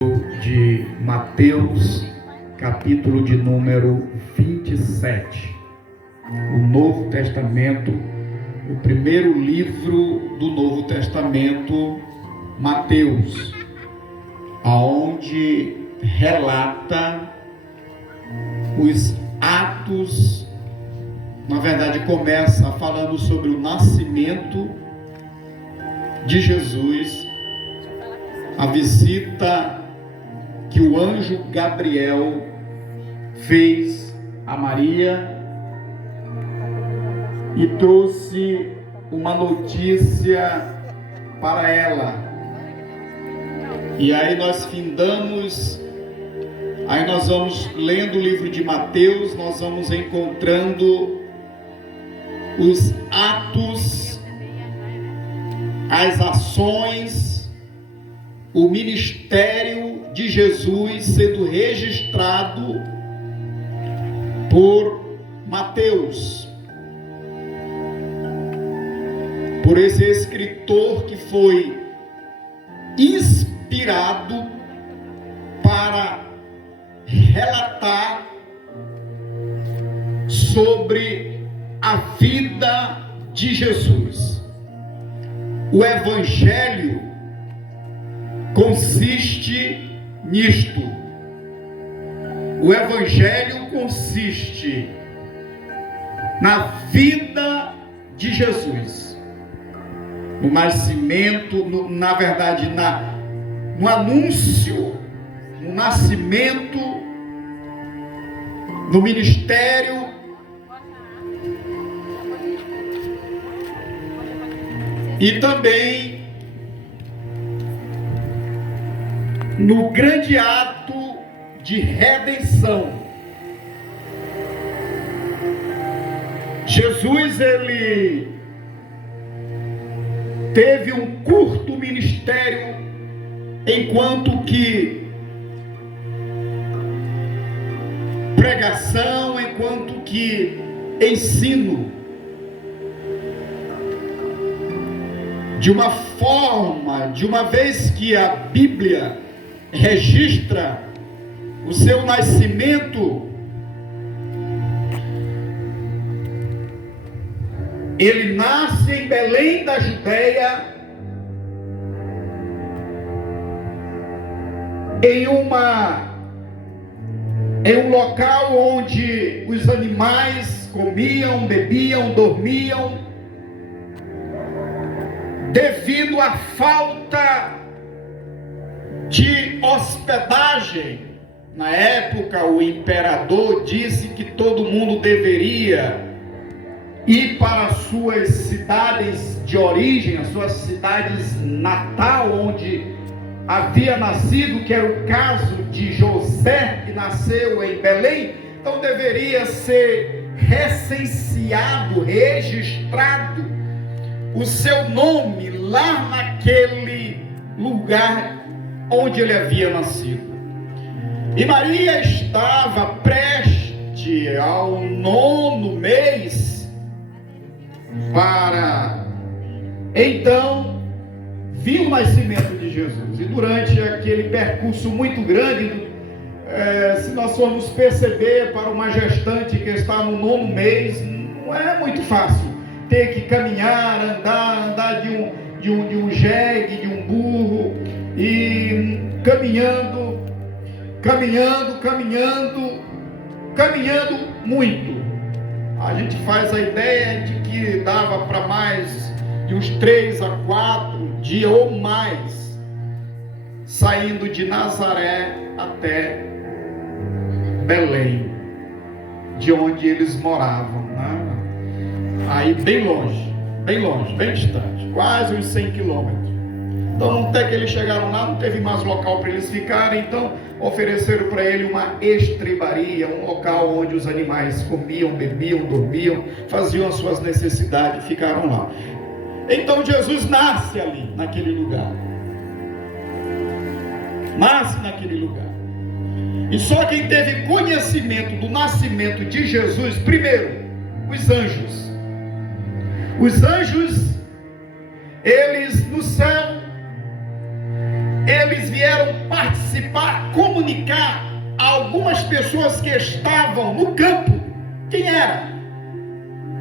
De Mateus, capítulo de número 27, o Novo Testamento, o primeiro livro do Novo Testamento, Mateus, aonde relata os atos, na verdade começa falando sobre o nascimento de Jesus, a visita que o anjo Gabriel fez a Maria e trouxe uma notícia para ela. E aí nós findamos, aí nós vamos lendo o livro de Mateus, nós vamos encontrando os atos, as ações, o ministério de Jesus sendo registrado por Mateus, por esse escritor que foi inspirado para relatar sobre a vida de Jesus. O Evangelho consiste nisto. O Evangelho consiste na vida de Jesus, no nascimento, na verdade, no anúncio, no nascimento, no ministério e também no grande ato de redenção. Jesus, ele teve um curto ministério, enquanto que pregação, enquanto que ensino, de uma forma, de uma vez que a Bíblia registra o seu nascimento, ele nasce em Belém da Judeia, em um local onde os animais comiam, bebiam, dormiam, devido à falta de hospedagem. Na época, o imperador disse que todo mundo deveria ir para as suas cidades de origem, as suas cidades natal, onde havia nascido, que era o caso de José, que nasceu em Belém. Então deveria ser recenseado, registrado o seu nome lá naquele lugar onde ele havia nascido. E Maria estava prestes ao 9º mês para então vir o nascimento de Jesus. E durante aquele percurso muito grande, se nós formos perceber, para uma gestante que está no 9º mês, não é muito fácil ter que caminhar, andar de um jegue, de um burro, e caminhando muito. A gente faz a ideia de que dava para mais de uns 3 a 4 dias ou mais, saindo de Nazaré até Belém, de onde eles moravam, né? Aí bem longe, bem distante, quase uns 100 quilômetros. Então, até que eles chegaram lá, não teve mais local para eles ficarem, então ofereceram para ele uma estrebaria, um local onde os animais comiam, bebiam, dormiam, faziam as suas necessidades e ficaram lá. Então Jesus nasce ali, naquele lugar. E só quem teve conhecimento do nascimento de Jesus, primeiro, os anjos. Os anjos, eles no céu, eles vieram participar, comunicar a algumas pessoas que estavam no campo. Quem era?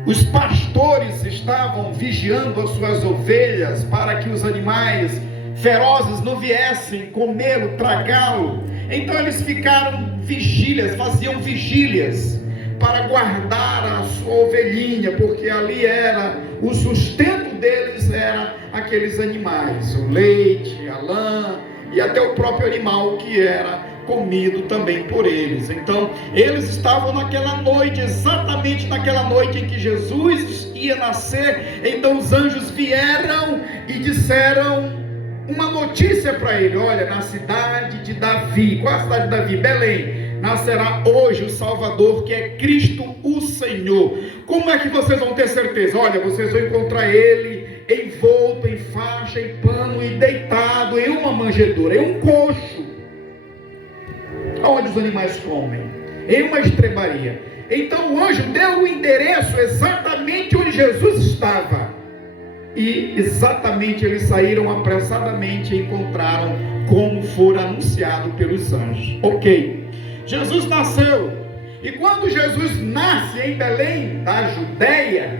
Os pastores estavam vigiando as suas ovelhas para que os animais ferozes não viessem comê-lo, tragá-lo. Então eles ficaram vigílias, faziam vigílias para guardar a sua ovelhinha, porque ali era o sustento deles, era aqueles animais, o leite, a lã e até o próprio animal que era comido também por eles. Então eles estavam naquela noite, exatamente naquela noite em que Jesus ia nascer. Então os anjos vieram e disseram uma notícia para ele: olha, na cidade de Davi. Qual é a cidade de Davi? Belém. Nascerá hoje o Salvador, que é Cristo o Senhor. Como é que vocês vão ter certeza? Olha, vocês vão encontrar ele envolto em faixa, em pano e deitado em uma manjedoura, em um coxo, onde os animais comem, em uma estrebaria. Então o anjo deu o endereço exatamente onde Jesus estava, e exatamente eles saíram apressadamente e encontraram como for anunciado pelos anjos. Ok, Jesus nasceu, e quando Jesus nasce em Belém da Judeia,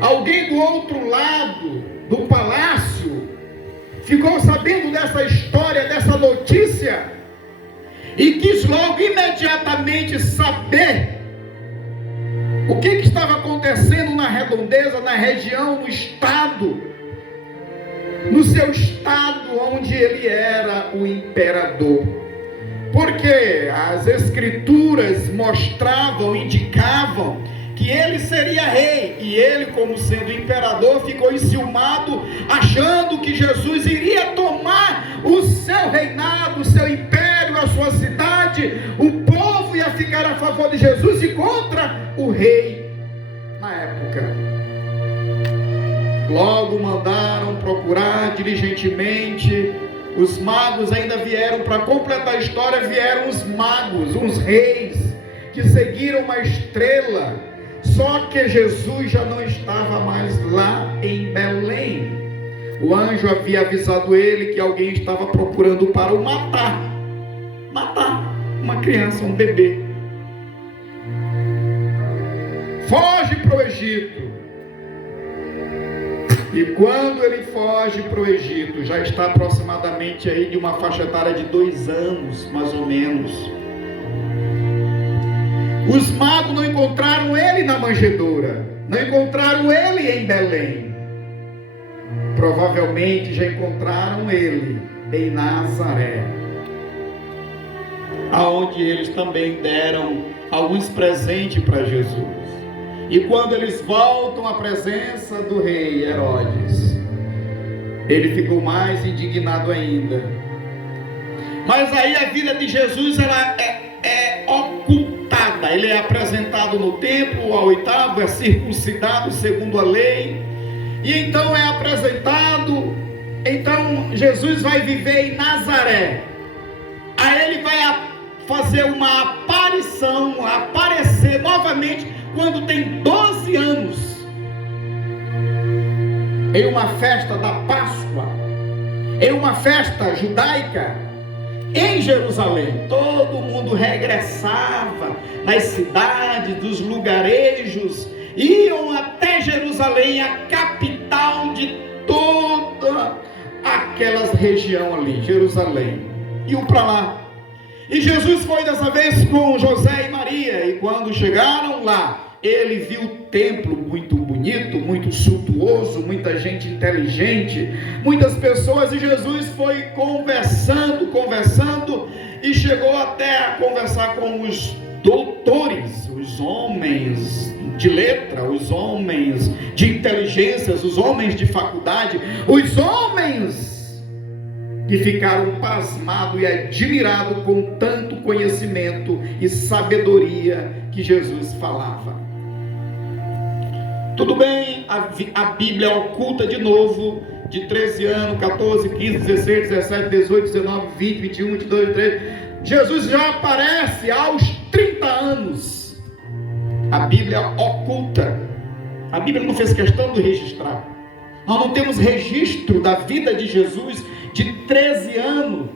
alguém do outro lado do palácio ficou sabendo dessa história, dessa notícia, e quis logo imediatamente saber o que estava acontecendo na redondeza, na região, no estado, no seu estado onde ele era o imperador. Porque as escrituras mostravam, indicavam que ele seria rei, e ele, como sendo imperador, ficou enciumado, achando que Jesus iria tomar o seu reinado, o seu império, a sua cidade. O povo ia ficar a favor de Jesus e contra o rei na época. Logo mandaram procurar diligentemente. Os magos ainda vieram, para completar a história, vieram os magos, uns reis, que seguiram uma estrela. Só que Jesus já não estava mais lá em Belém. O anjo havia avisado ele que alguém estava procurando para o matar uma criança, um bebê. Foge para o Egito. E quando ele foge para o Egito, já está aproximadamente aí de uma faixa etária de 2 anos, mais ou menos. Os magos não encontraram ele na manjedoura, não encontraram ele em Belém. Provavelmente já encontraram ele em Nazaré, aonde eles também deram alguns presentes para Jesus. E quando eles voltam à presença do rei Herodes, ele ficou mais indignado ainda. Mas aí a vida de Jesus, ela é ocultada. Ele é apresentado no templo ao 8º, é circuncidado segundo a lei, e então é apresentado. Então Jesus vai viver em Nazaré. Aí ele vai fazer uma aparição, aparecer novamente quando tem 12 anos, em uma festa da Páscoa, em uma festa judaica, em Jerusalém. Todo mundo regressava nas cidades, dos lugarejos, iam até Jerusalém, a capital de toda aquela região ali, Jerusalém, iam para lá. E Jesus foi dessa vez com José e Maria, e quando chegaram lá, ele viu o templo muito bonito, muito suntuoso, muita gente inteligente, muitas pessoas, e Jesus foi conversando, e chegou até a conversar com os doutores, os homens de letra, os homens de inteligências, os homens de faculdade, os homens que ficaram pasmados e admirados com tanto conhecimento e sabedoria que Jesus falava. Tudo bem, a Bíblia oculta de novo, de 13 anos, 14, 15, 16, 17, 18, 19, 20, 21, 22, 23. Jesus já aparece aos 30 anos. A Bíblia oculta. A Bíblia não fez questão de registrar. Nós não temos registro da vida de Jesus de 13 anos,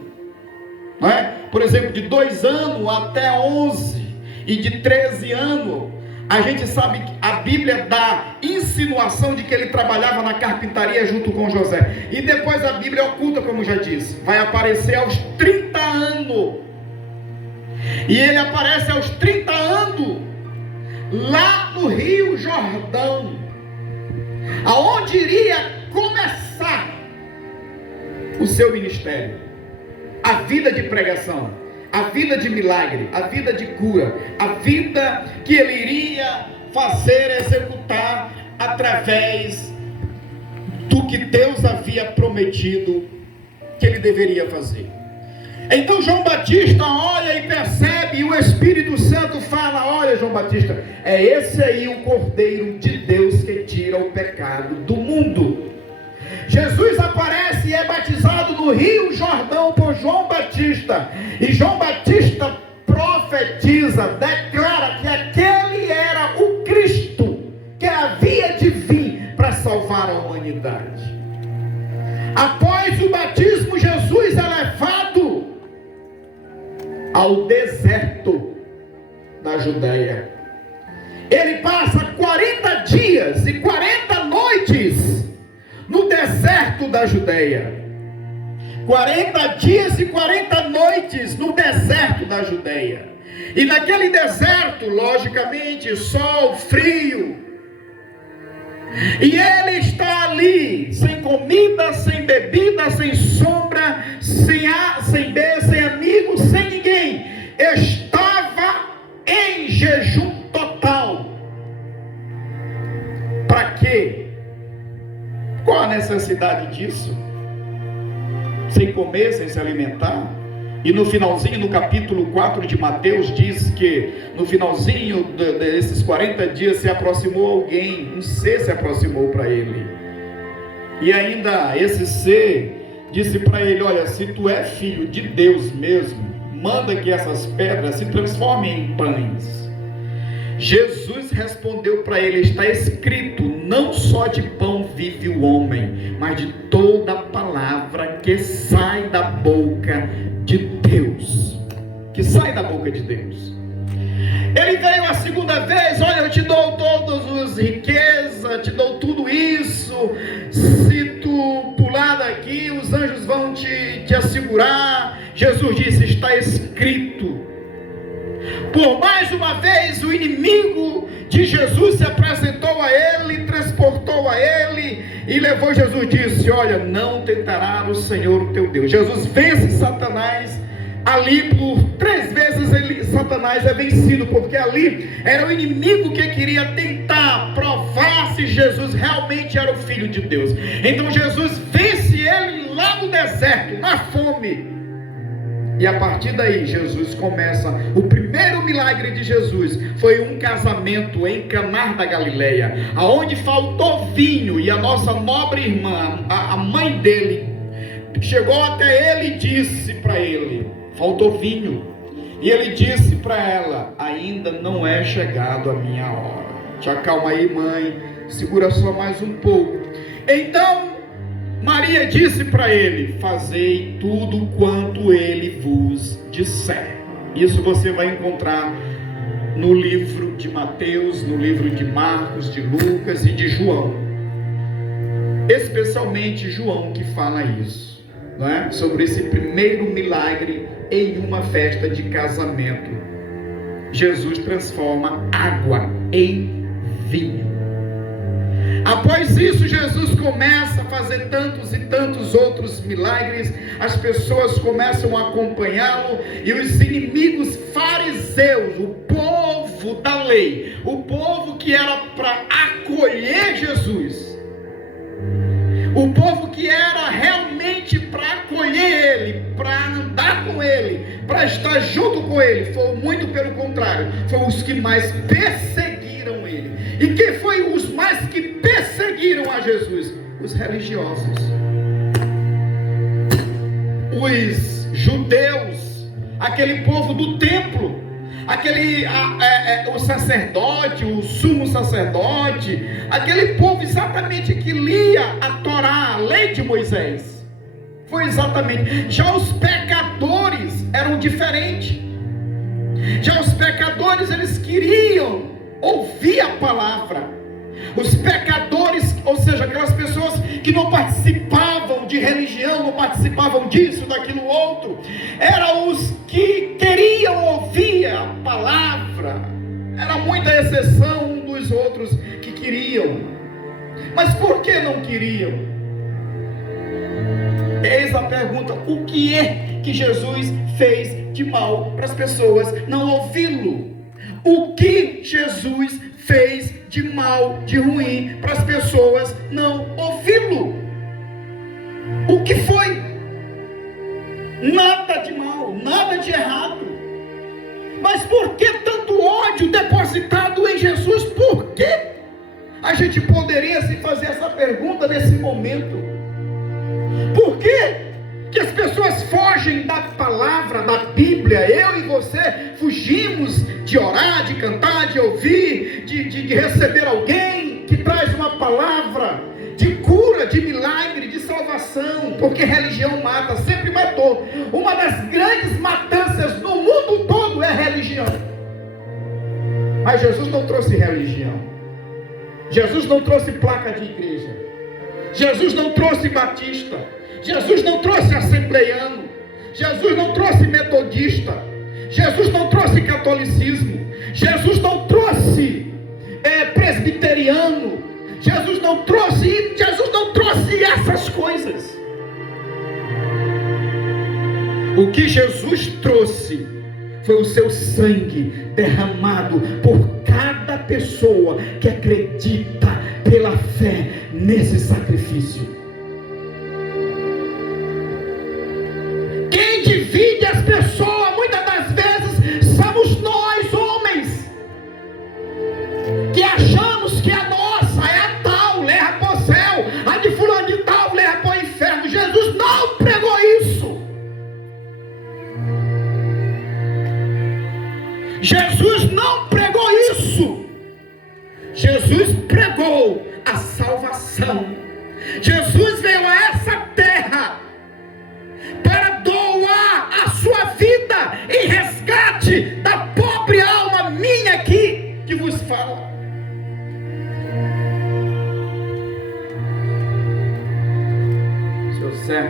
não é? Por exemplo, de 2 anos até 11, e de 13 anos, a gente sabe que a Bíblia dá insinuação de que ele trabalhava na carpintaria junto com José. E depois a Bíblia oculta, como já disse, vai aparecer aos 30 anos. E ele aparece aos 30 anos, lá no Rio Jordão, aonde iria começar o seu ministério, a vida de pregação, a vida de milagre, a vida de cura, a vida que ele iria fazer, executar através do que Deus havia prometido que ele deveria fazer. Então João Batista olha e percebe, e o Espírito Santo fala: olha, João Batista, é esse aí o Cordeiro de Deus que tira o pecado do mundo. Jesus aparece e é batizado no Rio Jordão por João Batista, e João Batista profetiza, declara que aquele era o Cristo que havia de vir para salvar a humanidade. Após o batismo, Jesus é levado ao deserto da Judeia. Ele passa 40 dias e 40 noites no deserto da Judeia. 40 dias e 40 noites no deserto da Judeia. E naquele deserto, logicamente, sol, frio. E ele está ali, sem comida, sem bebida, sem sombra, sem ar, sem bem, sem amigos, sem ninguém. Estava em jejum total. Para quê? Qual a necessidade disso? Sem comer, sem se alimentar. E no finalzinho, no capítulo 4 de Mateus, diz que no finalzinho desses 40 dias se aproximou alguém, um ser se aproximou para ele. E ainda esse ser disse para ele: olha, se tu é filho de Deus mesmo, manda que essas pedras se transformem em pães. Jesus respondeu para ele: está escrito, não só de pão vive o homem, mas de toda palavra que sai da boca de Deus. Que sai da boca de Deus. Ele veio a segunda vez: olha, eu te dou todas as riquezas, te dou tudo isso, se tu pular daqui, os anjos vão te assegurar. Jesus disse: está escrito. Por mais uma vez, o inimigo de Jesus se apresentou a ele, transportou a ele e levou. Jesus disse: olha, não tentará o Senhor o teu Deus. Jesus vence Satanás ali por 3 vezes. Satanás é vencido, porque ali era o inimigo que queria tentar provar se Jesus realmente era o Filho de Deus. Então Jesus vence ele lá no deserto, na fome. E a partir daí Jesus começa. O primeiro milagre de Jesus foi um casamento em Caná da Galileia, aonde faltou vinho, e a nossa nobre irmã, a mãe dele, chegou até ele e disse para ele: faltou vinho. E ele disse para ela: ainda não é chegado a minha hora. Te acalma aí, mãe, segura só mais um pouco. Então Maria disse para ele: fazei tudo quanto ele vos disser. Isso você vai encontrar no livro de Mateus, no livro de Marcos, de Lucas e de João. Especialmente João que fala isso, não é? Sobre esse primeiro milagre em uma festa de casamento. Jesus transforma água em vinho. Após isso, Jesus começa a fazer tantos e tantos outros milagres. As pessoas começam a acompanhá-lo, e os inimigos fariseus, o povo da lei, o povo que era para acolher Jesus, o povo que era realmente para acolher ele, para andar com ele, para estar junto com ele, foi muito pelo contrário, foram os que mais perseguiram ele. E quem foi os mais que perseguiram a Jesus? Os religiosos, os judeus, aquele povo do templo, o sacerdote, o sumo sacerdote, aquele povo exatamente que lia a Torá, a lei de Moisés. Foi exatamente. Já os pecadores eram diferentes. Já os pecadores, eles queriam ouvir a palavra. Os pecadores, ou seja, aquelas pessoas que não participavam de religião, não participavam disso, daquilo outro, eram os que queriam ouvir a palavra. Era muita exceção um dos outros que queriam. Mas por que não queriam? Eis a pergunta: o que é que Jesus fez de mal para as pessoas não ouvi-lo? O que Jesus fez de mal, de ruim, para as pessoas não ouvi-lo? O que foi? Nada de mal, nada de errado. Mas por que tanto ódio depositado em Jesus? Por quê? A gente poderia se fazer essa pergunta nesse momento. Por quê que as pessoas fogem da palavra, da Bíblia? Eu e você fugimos de orar, de cantar, de ouvir, de receber alguém que traz uma palavra de cura, de milagre, de salvação. Porque religião mata, sempre matou. Uma das grandes matanças no mundo todo é religião. Mas Jesus não trouxe religião. Jesus não trouxe placa de igreja. Jesus não trouxe batista. Jesus não trouxe assembleiano. Jesus não trouxe metodista. Jesus não trouxe catolicismo. Jesus não trouxe presbiteriano. Jesus não trouxe essas coisas. O que Jesus trouxe foi o seu sangue derramado por cada pessoa que acredita pela fé nesse sacrifício. Quem divide as pessoas muitas das vezes somos nós, homens, que achamos que a nossa é a tal, leva para o céu, a de fulano de tal leva para o inferno. Jesus não pregou isso. Jesus não pregou isso. Jesus pregou a salvação. Jesus veio a essa terra para doar a sua vida em resgate da pobre alma minha aqui que vos fala. Seu Zé,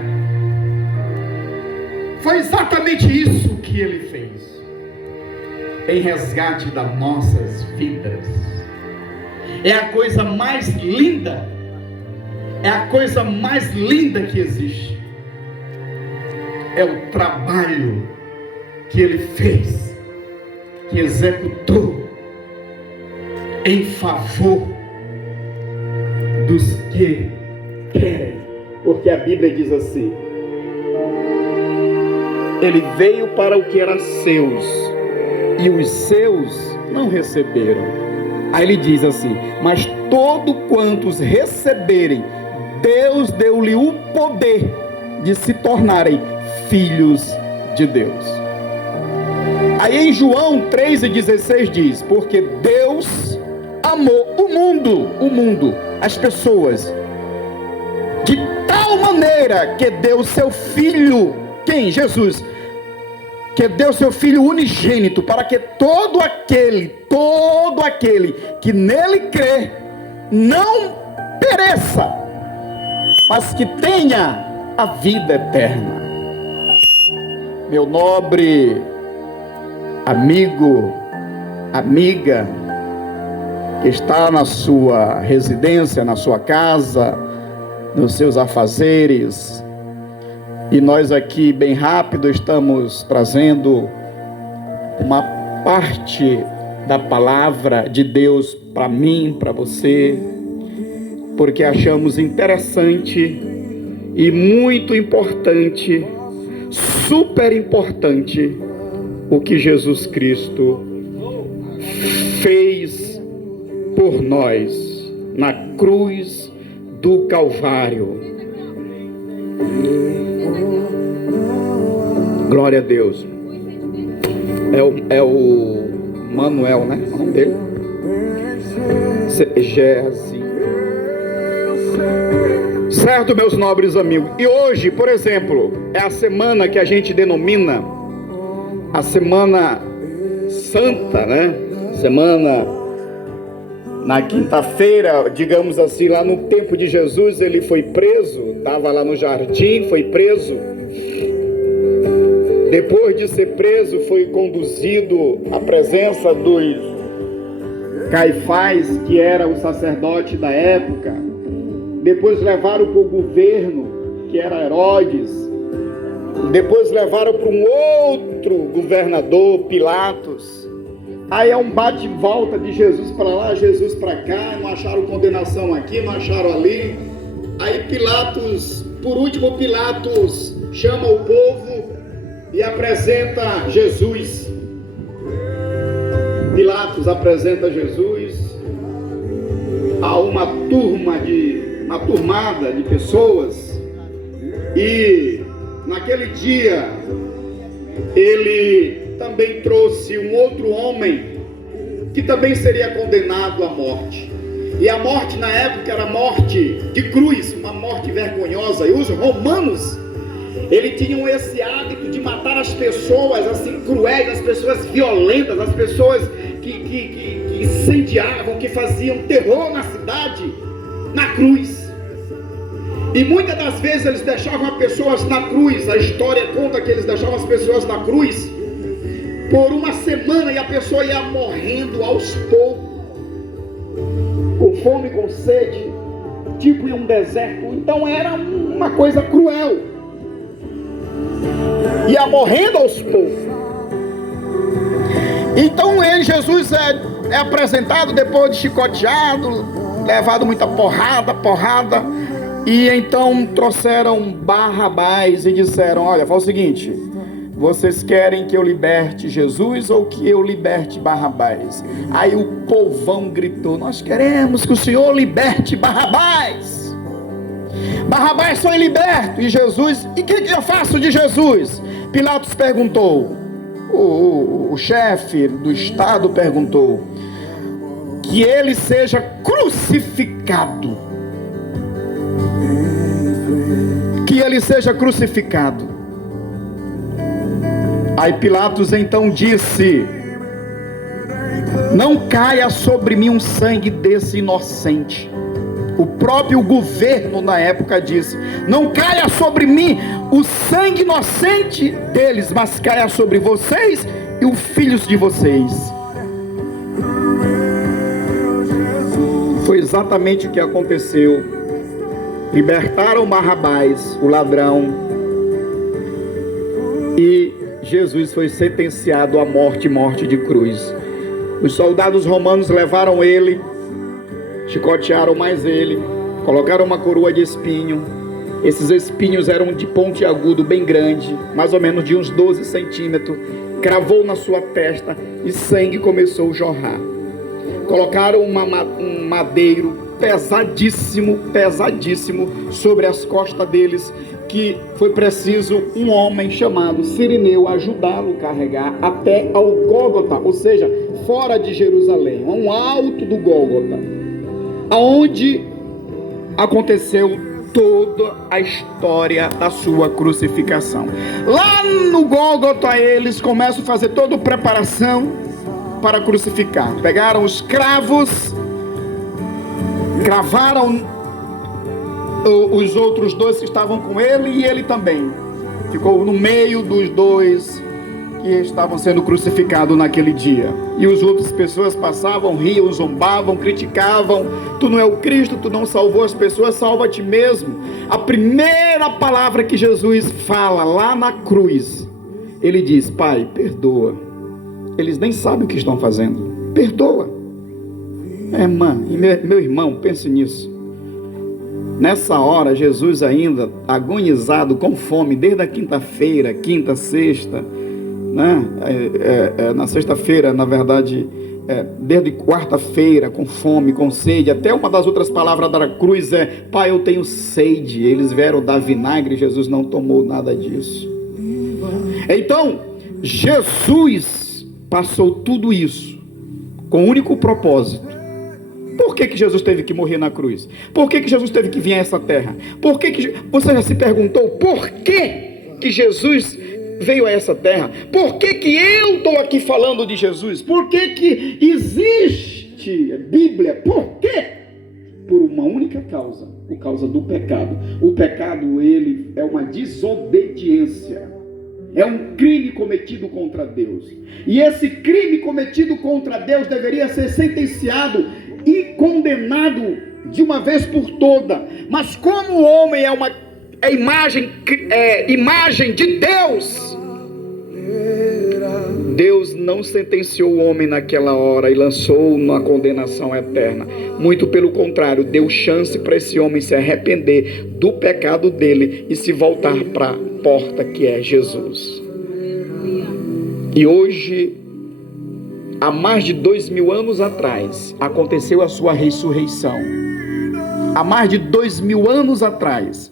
foi exatamente isso que ele fez em resgate das nossas vidas. É a coisa mais linda, é a coisa mais linda que existe. É o trabalho que ele fez, que executou em favor dos que querem. Porque a Bíblia diz assim: ele veio para o que era seus, e os seus não receberam. Aí ele diz assim: mas todo quantos receberem, Deus deu-lhe o poder de se tornarem filhos de Deus. Aí em João 3,16 diz: porque Deus amou o mundo, as pessoas, de tal maneira que deu seu Filho, quem? Jesus, que deu seu Filho unigênito, para que todo aquele que nele crê, não pereça, mas que tenha a vida eterna. Meu nobre amigo, amiga, que está na sua residência, na sua casa, nos seus afazeres, e nós aqui bem rápido estamos trazendo uma parte da palavra de Deus para mim, para você, porque achamos interessante e muito importante, super importante, o que Jesus Cristo fez por nós na cruz do Calvário. Glória a Deus. É o Manuel, né? O nome dele. Gezi. Certo, meus nobres amigos? E hoje, por exemplo, é a semana que a gente denomina a Semana Santa, né? Semana, na quinta-feira, digamos assim, lá no tempo de Jesus, ele foi preso, estava lá no jardim, foi preso. Depois de ser preso, foi conduzido à presença dos Caifás, que era o sacerdote da época. Depois levaram para o governo, que era Herodes. Depois levaram para um outro governador, Pilatos. Aí é um bate e volta de Jesus para lá, Jesus para cá. Não acharam condenação aqui, não acharam ali. Aí Pilatos, por último, Pilatos chama o povo e apresenta Jesus. Pilatos apresenta Jesus a uma turmada de pessoas, e naquele dia ele também trouxe um outro homem que também seria condenado à morte. E a morte na época era morte de cruz, uma morte vergonhosa. E os romanos, eles tinham esse hábito de matar as pessoas assim cruéis, as pessoas violentas, as pessoas que incendiavam, que faziam terror na cidade, na cruz. E muitas das vezes eles deixavam as pessoas na cruz. A história conta que eles deixavam as pessoas na cruz por uma semana, e a pessoa ia morrendo aos poucos, com fome, com sede, tipo em um deserto. Então era uma coisa cruel. Ia morrendo aos poucos. Então Jesus é apresentado depois de chicoteado, levado muita porrada. E então trouxeram Barrabás e disseram: olha, fala o seguinte, vocês querem que eu liberte Jesus ou que eu liberte Barrabás? Aí o povão gritou: nós queremos que o Senhor liberte Barrabás. Barrabás foi liberto. E Jesus, e o que eu faço de Jesus? Pilatos perguntou, o chefe do estado perguntou: que ele seja crucificado. Que ele seja crucificado. Aí Pilatos então disse: não caia sobre mim um sangue desse inocente. O próprio governo na época disse: não caia sobre mim o sangue inocente deles, mas caia sobre vocês e os filhos de vocês. Foi exatamente o que aconteceu. Libertaram Barrabás, o ladrão, e Jesus foi sentenciado à morte de cruz. Os soldados romanos levaram ele, chicotearam mais ele, colocaram uma coroa de espinho. Esses espinhos eram de pontiagudo bem grande, mais ou menos de uns 12 centímetros. Cravou na sua testa e sangue começou a jorrar. Colocaram um madeiro pesadíssimo sobre as costas deles, que foi preciso um homem chamado Cirineu ajudá-lo a carregar até ao Gólgota, ou seja, fora de Jerusalém, um alto do Gólgota, aonde aconteceu toda a história da sua crucificação. Lá no Gólgota eles começam a fazer toda a preparação para crucificar. Pegaram os cravos, cravaram os outros dois que estavam com ele, e ele também ficou no meio dos dois que estavam sendo crucificados naquele dia. E as outras pessoas passavam, riam, zombavam, criticavam: tu não é o Cristo, tu não salvou as pessoas, salva a ti mesmo. A primeira palavra que Jesus fala lá na cruz, ele diz: Pai, perdoa, eles nem sabem o que estão fazendo, perdoa. Irmã e meu irmão, pense nisso. Nessa hora, Jesus ainda agonizado, com fome, desde a quinta-feira, quinta, sexta, né? Na sexta-feira, na verdade, desde quarta-feira, com fome, com sede. Até uma das outras palavras da cruz é: Pai, eu tenho sede. Eles vieram dar vinagre, Jesus não tomou nada disso. Então, Jesus passou tudo isso com o único propósito Por que Jesus teve que morrer na cruz? Por que Jesus teve que vir a essa terra? Você já se perguntou por que Jesus veio a essa terra? Por que eu estou aqui falando de Jesus? Por que existe Bíblia? Por quê? Por uma única causa, por causa do pecado. O pecado, ele é uma desobediência, é um crime cometido contra Deus, e esse crime cometido contra Deus deveria ser sentenciado e condenado de uma vez por toda. Mas como o homem é imagem de Deus, Deus não sentenciou o homem naquela hora e lançou na condenação eterna. Muito pelo contrário, deu chance para esse homem se arrepender do pecado dele e se voltar para a porta que é Jesus. E hoje, há mais de 2000 anos atrás, aconteceu a sua ressurreição. Há mais de 2000 anos atrás,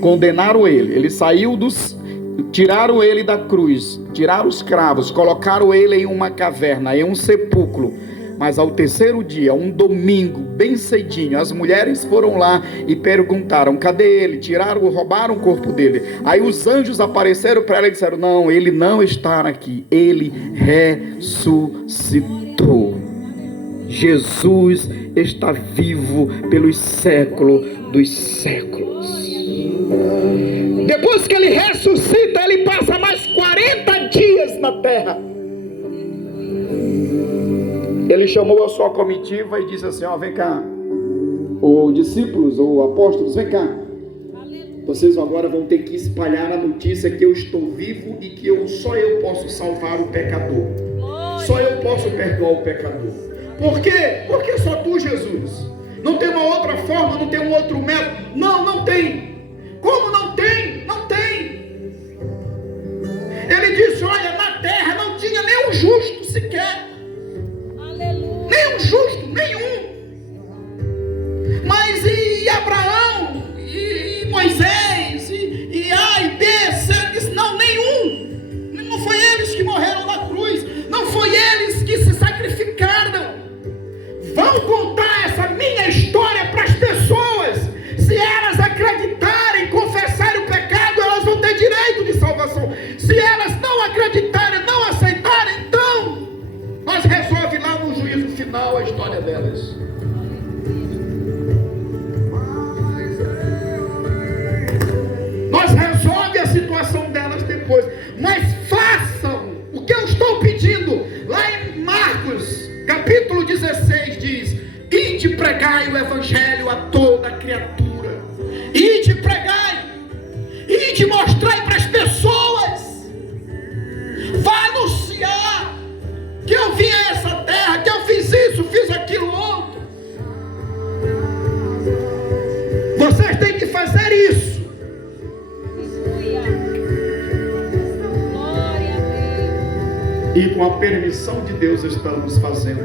condenaram ele saiu tiraram ele da cruz, tiraram os cravos, colocaram ele em uma caverna, em um sepulcro. Mas ao terceiro dia, um domingo, bem cedinho, as mulheres foram lá e perguntaram: cadê ele? Roubaram o corpo dele. Aí os anjos apareceram para ela e disseram: não, ele não está aqui, ele ressuscitou. Jesus está vivo pelos séculos dos séculos. Depois que ele ressuscita, ele passa mais 40 dias na terra. Ele chamou a sua comitiva e disse assim: vem cá, ou discípulos, ou apóstolos, vem cá. Vocês agora vão ter que espalhar a notícia que eu estou vivo e que só eu posso salvar o pecador. Só eu posso perdoar o pecador. Por quê? Porque só tu, Jesus. Não tem uma outra forma, não tem um outro método. Não tem. Como não tem? Não tem. Ele disse: olha, na terra não tinha nenhum justo sequer. Aleluia. Nenhum justo, nenhum. Mas e Abraão? E Moisés? E A e B? Ele disse: não, nenhum. Não foi eles que morreram na cruz. Não foi eles que se sacrificaram. Vão contar essa minha história para as pessoas. Se elas acreditarem, confessarem o pecado, elas vão ter direito de salvação. Se elas não acreditarem, não aceitarem, então nós resolve lá no juízo final a história delas. Nós resolve a situação delas depois. Mas façam o que eu estou pedindo. Lá em Marcos capítulo 16 diz: ide pregai o evangelho a toda criatura. Ide pregai, ide mostrai para as pessoas, vá anunciar que eu vim a essa terra, que eu fiz isso, fiz aquilo outro. Vocês têm que fazer isso. E com a permissão de Deus estamos fazendo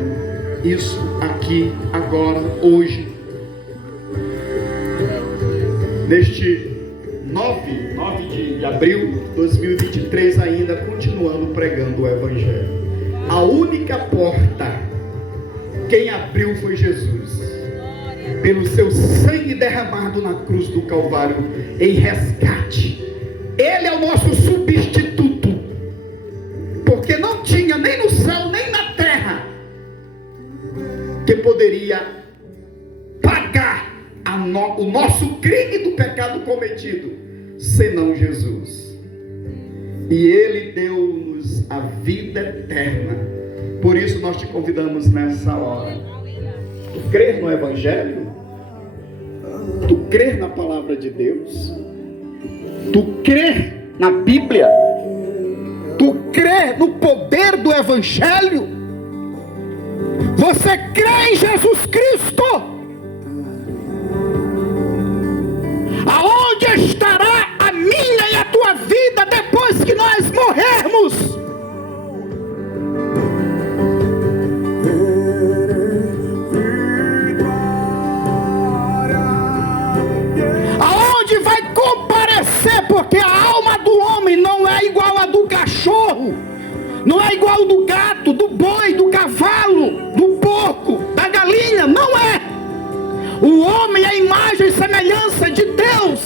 isso aqui, agora, hoje. Neste 9 de abril de 2023, ainda continuando pregando o Evangelho. A única porta, quem abriu foi Jesus. Pelo seu sangue derramado na cruz do Calvário, em resgate. Ele é o nosso substituto. Porque não tinha nem no céu, nem na terra, que poderia pagar o nosso crime do pecado cometido, senão Jesus. E Ele deu-nos a vida eterna. Por isso nós te convidamos nessa hora. Tu crês no Evangelho? Tu crês na palavra de Deus? Tu crês na Bíblia? Tu crês no poder do Evangelho? Você crê em Jesus Cristo? Aonde estará a minha e a tua vida depois que nós morrermos? Aonde vai comparecer? Porque a alma do homem não é igual a do cachorro, não é igual do gato, do boi, do cavalo, do porco, da galinha. Não é. O homem é a imagem e semelhança de Deus.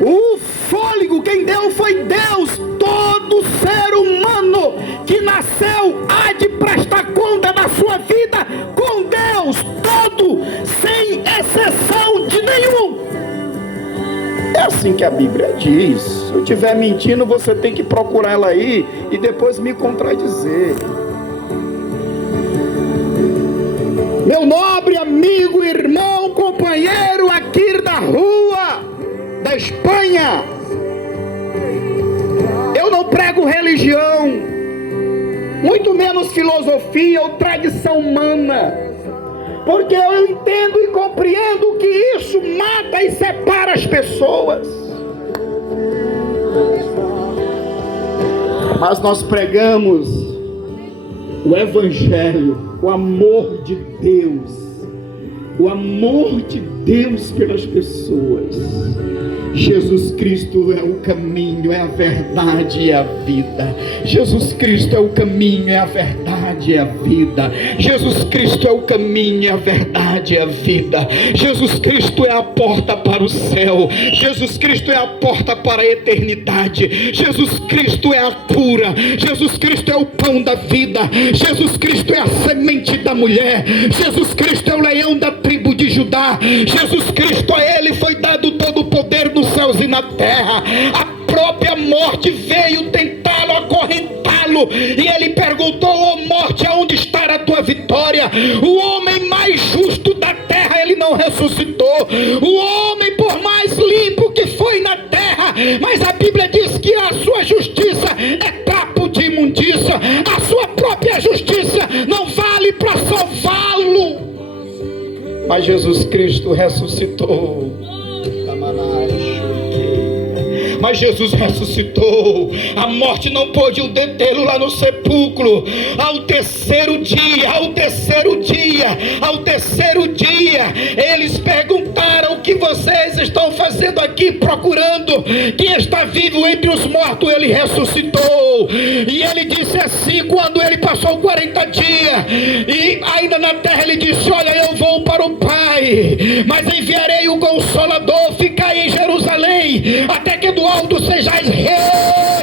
O fôlego quem deu foi Deus. Todo ser humano que nasceu há de prestar conta da sua vida com Deus. Todo, sem exceção de nenhum. É assim que a Bíblia diz. Se eu estiver mentindo, você tem que procurar ela aí e depois me contradizer. Meu nobre amigo, irmão, companheiro aqui da rua da Espanha, eu não prego religião, muito menos filosofia ou tradição humana, porque eu entendo e compreendo que isso mata e separa as pessoas. Mas nós pregamos o Evangelho, o amor de Deus, o amor de Deus pelas pessoas. Jesus Cristo é o caminho, é a verdade e a vida. Jesus Cristo é o caminho, é a verdade e a vida. Jesus Cristo é o caminho, é a verdade e a vida. Jesus Cristo é a porta para o céu. Jesus Cristo é a porta para a eternidade. Jesus Cristo é a cura. Jesus Cristo é o pão da vida. Jesus Cristo é a semente da mulher. Jesus Cristo é o leão da tribo de Judá. Jesus Cristo, a ele foi dado todo o poder nos céus e na terra. A própria morte veio tentá-lo, acorrentá-lo, e ele perguntou: ó morte, aonde está a tua vitória? O homem mais justo da terra, ele não ressuscitou. O homem, por mais limpo que foi na terra, mas a Bíblia diz que a sua justiça é trapo de imundícia. A sua própria justiça não vale para salvá-lo. Mas Jesus Cristo ressuscitou. Mas Jesus ressuscitou. A morte não pôde detê-lo lá no sepulcro. Ao terceiro dia, eles perguntaram: o que vocês estão fazendo aqui procurando quem está vivo entre os mortos? Ele ressuscitou. E ele disse assim, quando ele passou 40 dias e ainda na terra, ele disse: olha, eu vou para o Pai, mas enviarei o Consolador. Ficai em Jerusalém até que do alto sejais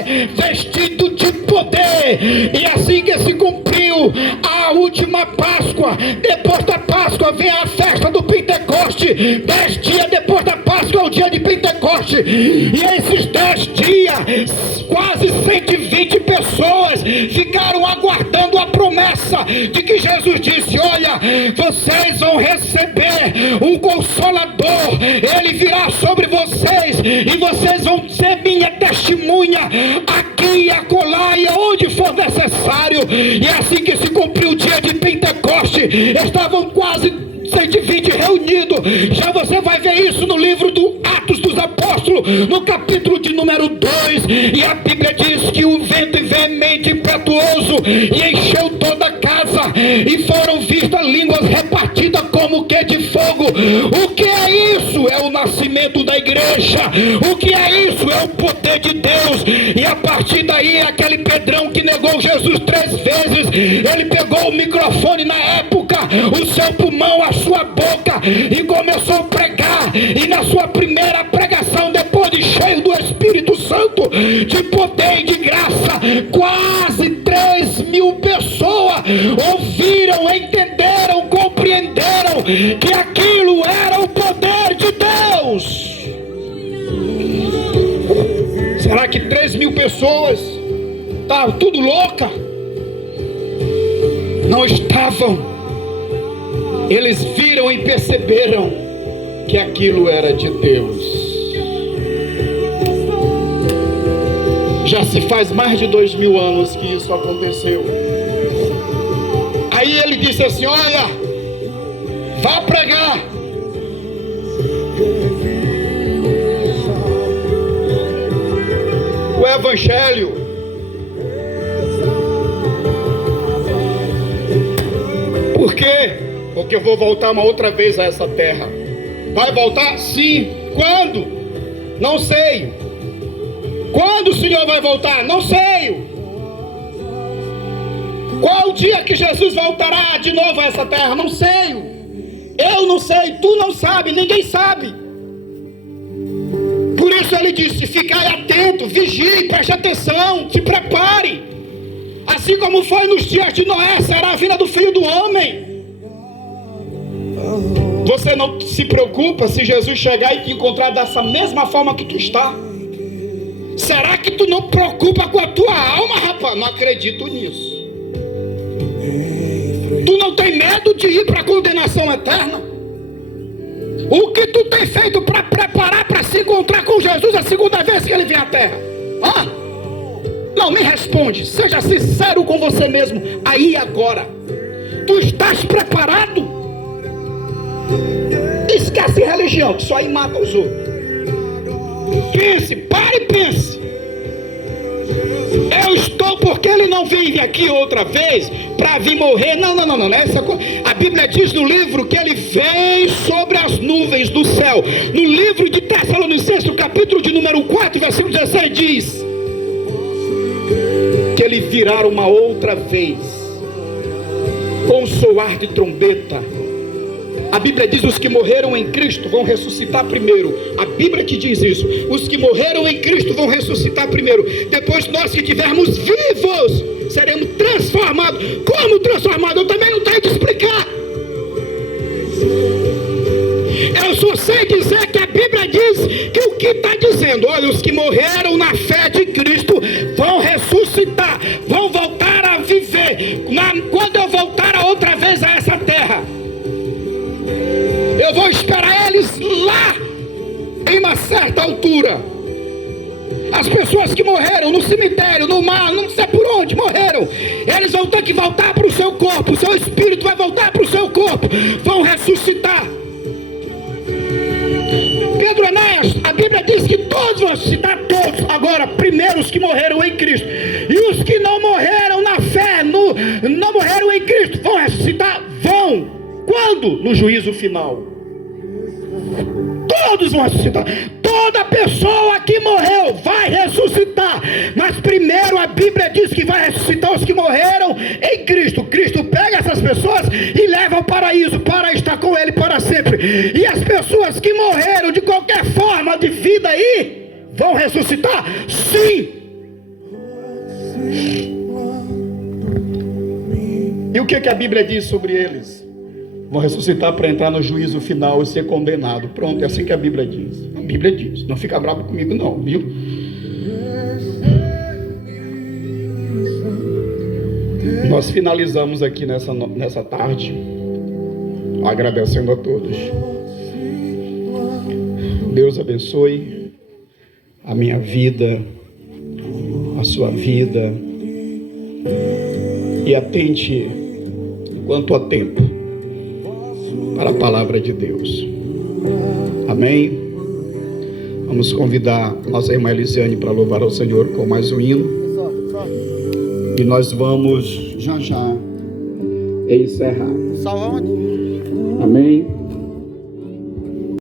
revestido de poder. E assim que se cumpriu a última Páscoa, depois da Páscoa vem a festa do Pentecoste. 10 dias depois da Páscoa é o dia de Pentecoste. E esses 10 dias, quase 120 pessoas ficaram aguardando a promessa de que Jesus disse: olha, vocês vão receber um Consolador, ele virá sobre vocês e vocês vão ser minha testemunha aqui e acolá e aonde for necessário. E assim que se cumpriu o dia de Pentecoste, estavam quase 120 reunidos. Já você vai ver isso no livro do Atos dos Apóstolos, no capítulo de número 2. E a Bíblia diz que o vento veemente, impetuoso, e encheu toda a casa, e foram vistas línguas repartidas como que de fogo. O que é isso? É o nascimento da igreja. O que é isso? É o poder de Deus. E a partir daí, aquele Pedrão que negou Jesus 3 vezes, ele pegou o microfone na época, o seu pulmão, a sua boca, e começou a pregar. E na sua primeira pregação, depois de cheio do Espírito Santo, de poder e de graça, quase 3.000 pessoas ouviram, entenderam, compreenderam que aquilo era o poder de Deus. Será que 3.000 pessoas estavam tudo louca? Não estavam. Eles viram e perceberam que aquilo era de Deus. Já se faz mais de 2.000 anos que isso aconteceu. Aí ele disse assim: olha, vá pregar. O Evangelho. Por quê? Porque eu vou voltar uma outra vez a essa terra. Vai voltar? Sim. Quando? Não sei. Quando o Senhor vai voltar? Não sei. Qual o dia que Jesus voltará de novo a essa terra? Não sei. Eu não sei, tu não sabe, ninguém sabe. Por isso ele disse: ficai atento, vigie, preste atenção, se prepare. Assim como foi nos dias de Noé, será a vinda do Filho do Homem. Você não se preocupa se Jesus chegar e te encontrar dessa mesma forma que tu está? Será que tu não preocupa com a tua alma, rapaz? Não acredito nisso. Tu não tem medo de ir para a condenação eterna? O que tu tem feito para preparar para se encontrar com Jesus a segunda vez que ele vier à terra? Ah? Não, me responde. Seja sincero com você mesmo. Aí e agora. Tu estás preparado? Esquece religião, que só aí mata os outros. Pense, pare e pense. Eu estou porque ele não vive aqui outra vez para vir morrer. Não. Essa coisa. A Bíblia diz no livro que ele vem sobre as nuvens do céu. No livro de Tessalonicenses, no capítulo de número 4, versículo 16, diz que ele virá uma outra vez com um soar de trombeta. A Bíblia diz: os que morreram em Cristo vão ressuscitar primeiro. A Bíblia que diz isso. Os que morreram em Cristo vão ressuscitar primeiro. Depois nós que estivermos vivos seremos transformados. Como transformados? Eu também não tenho que explicar. Eu só sei dizer que a Bíblia diz que o que está dizendo: olha, os que morreram na fé de Cristo vão ressuscitar, vão voltar a viver. Quando eu voltar a outra vez a essa terra, eu vou esperar eles lá, em uma certa altura. As pessoas que morreram no cemitério, no mar, não sei por onde morreram, eles vão ter que voltar para o seu corpo. O seu espírito vai voltar para o seu corpo. Vão ressuscitar. Pedro Enéas, a Bíblia diz que todos vão ressuscitar, todos. Agora, primeiro os que morreram em Cristo. E os que não morreram na fé, não morreram em Cristo, vão ressuscitar? Vão. Quando? No juízo final. Todos vão ressuscitar. Toda pessoa que morreu vai ressuscitar. Mas primeiro a Bíblia diz que vai ressuscitar os que morreram em Cristo. Cristo pega essas pessoas e leva ao paraíso para estar com ele para sempre. E as pessoas que morreram de qualquer forma de vida aí vão ressuscitar? Sim. E o que a Bíblia diz sobre eles? Vão ressuscitar para entrar no juízo final e ser condenado. Pronto, é assim que a Bíblia diz. A Bíblia diz. Não fica bravo comigo não, viu? Nós finalizamos aqui nessa tarde, agradecendo a todos. Deus abençoe a minha vida, a sua vida, e atente quanto a tempo para a palavra de Deus. Amém? Vamos convidar nossa irmã Elisiane para louvar ao Senhor com mais um hino. E nós vamos já encerrar. Amém?